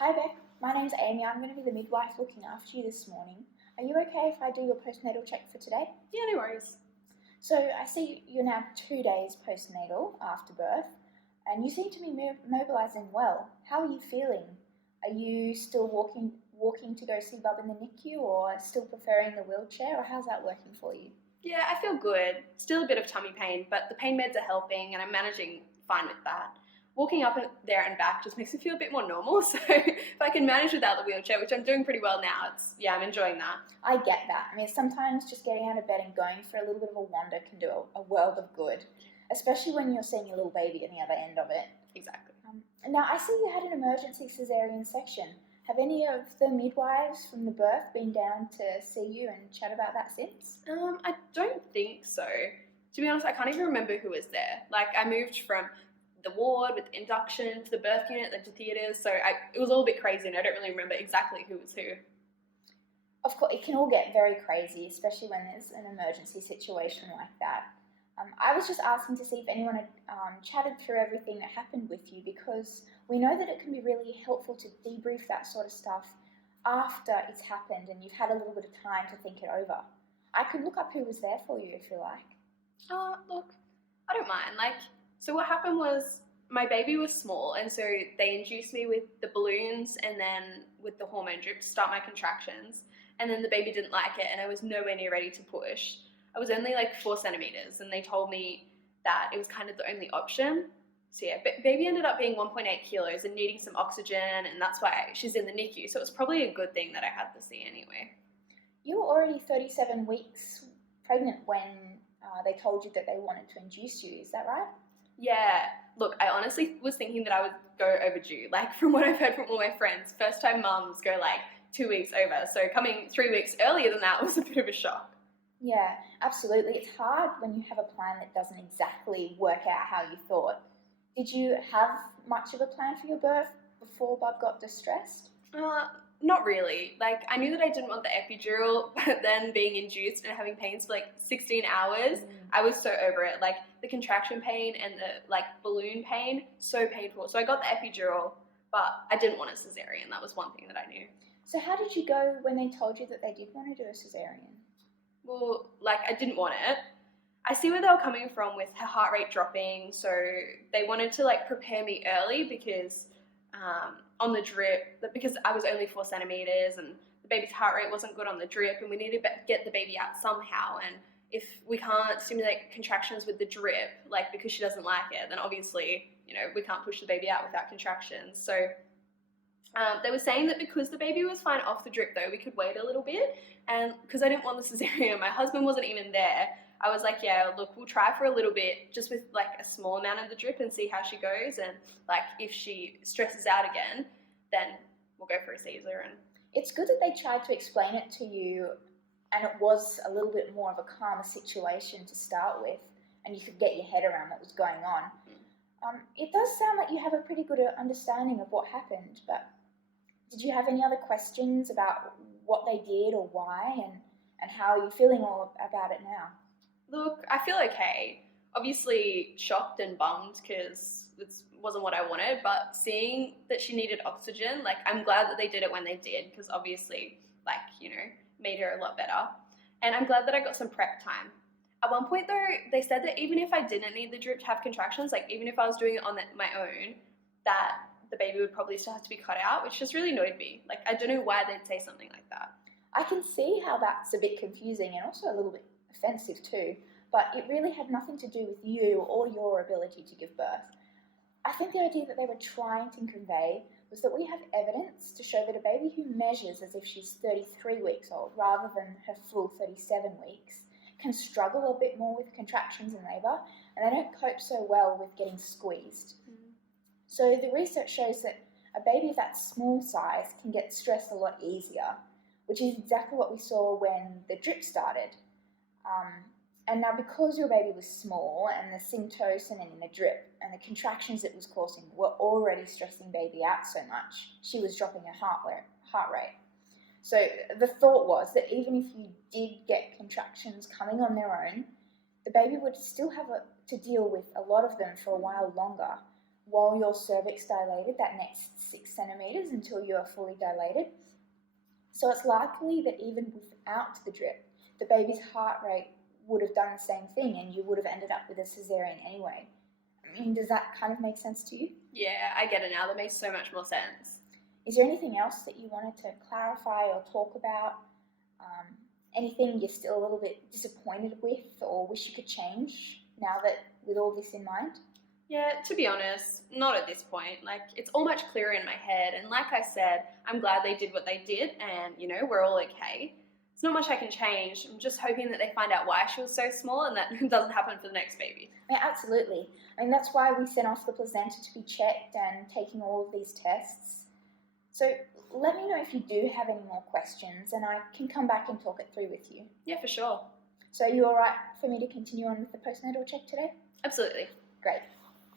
Hi Beck, my name's Amy. I'm going to be the midwife looking after you this morning. Are you okay if I do your postnatal check for today? Yeah, no worries. So I see you're now 2 days postnatal after birth, and you seem to be mobilising well. How are you feeling? Are you still walking to go see Bub in the NICU, or still preferring the wheelchair, or how's that working for you? Yeah, I feel good. Still a bit of tummy pain, but the pain meds are helping and I'm managing fine with that. Walking up there and back just makes me feel a bit more normal, so if I can manage without the wheelchair, which I'm doing pretty well now, I'm enjoying that. I get that. I mean, sometimes just getting out of bed and going for a little bit of a wander can do a world of good, especially when you're seeing your little baby at the other end of it. Exactly. Now, I see you had an emergency caesarean section. Have any of the midwives from the birth been down to see you and chat about that since? I don't think so. To be honest, I can't even remember who was there. Like, I moved from the ward with induction to the birth unit, then to theatres, so it was all a bit crazy and I don't really remember exactly who was who. Of course, it can all get very crazy, especially when there's an emergency situation like that. I was just asking to see if anyone had chatted through everything that happened with you, because we know that it can be really helpful to debrief that sort of stuff after it's happened and you've had a little bit of time to think it over. I could look up who was there for you if you like. Look, I don't mind. So what happened was my baby was small, and so they induced me with the balloons and then with the hormone drip to start my contractions, and then the baby didn't like it and I was nowhere near ready to push. I was only 4 centimeters and they told me that it was kind of the only option. So yeah, baby ended up being 1.8 kilos and needing some oxygen, and that's why she's in the NICU. So it was probably a good thing that I had the C anyway. You were already 37 weeks pregnant when they told you that they wanted to induce you, is that right? Yeah, look, I honestly was thinking that I would go overdue. From what I've heard from all my friends, first time mums go 2 weeks over. So coming 3 weeks earlier than that was a bit of a shock. Yeah, absolutely. It's hard when you have a plan that doesn't exactly work out how you thought. Did you have much of a plan for your birth before Bub got distressed? Not really. I knew that I didn't want the epidural, but then being induced and having pains for 16 hours, I was so over it. The contraction pain and the balloon pain, so painful. So I got the epidural, but I didn't want a cesarean. That was one thing that I knew. So how did you go when they told you that they did want to do a cesarean? Well, I didn't want it. I see where they were coming from with her heart rate dropping, so they wanted to prepare me early because on the drip, because I was only 4 centimeters and the baby's heart rate wasn't good on the drip, and we needed to get the baby out somehow. And if we can't stimulate contractions with the drip, because she doesn't like it, then obviously, we can't push the baby out without contractions. So they were saying that because the baby was fine off the drip, though, we could wait a little bit. And because I didn't want the cesarean, my husband wasn't even there. I was like, yeah, look, we'll try for a little bit just with a small amount of the drip and see how she goes. And if she stresses out again, then we'll go for a cesarean. It's good that they tried to explain it to you and it was a little bit more of a calmer situation to start with and you could get your head around what was going on. It does sound like you have a pretty good understanding of what happened, but did you have any other questions about what they did or why, and how are you feeling all about it now? Look, I feel okay. Obviously shocked and bummed because it wasn't what I wanted, but seeing that she needed oxygen, I'm glad that they did it when they did, because obviously, made her a lot better. And I'm glad that I got some prep time. At one point though, they said that even if I didn't need the drip to have contractions, even if I was doing it on my own, that the baby would probably still have to be cut out, which just really annoyed me. I don't know why they'd say something like that. I can see how that's a bit confusing and also a little bit offensive too, but it really had nothing to do with you or your ability to give birth. I think the idea that they were trying to convey was that we have evidence to show that a baby who measures as if she's 33 weeks old rather than her full 37 weeks can struggle a bit more with contractions in labour, and they don't cope so well with getting squeezed. So the research shows that a baby of that small size can get stressed a lot easier, which is exactly what we saw when the drip started. And now because your baby was small and the syntocin in the drip and the contractions it was causing were already stressing baby out so much, she was dropping her heart rate. So the thought was that even if you did get contractions coming on their own, the baby would still have to deal with a lot of them for a while longer, while your cervix dilated, that next 6 centimeters until you are fully dilated. So it's likely that even without the drip, the baby's heart rate would have done the same thing and you would have ended up with a caesarean anyway. I mean, does that kind of make sense to you? Yeah, I get it now. That makes so much more sense. Is there anything else that you wanted to clarify or talk about? Anything you're still a little bit disappointed with or wish you could change now that with all this in mind? Yeah, to be honest, not at this point. Like, it's all much clearer in my head. And like I said, I'm glad they did what they did and, you know, we're all okay. There's not much I can change. I'm just hoping that they find out why she was so small and that doesn't happen for the next baby. Yeah, absolutely. I mean, that's why we sent off the placenta to be checked and taking all of these tests. So let me know if you do have any more questions and I can come back and talk it through with you. Yeah, for sure. So are you all right for me to continue on with the postnatal check today? Absolutely. Great.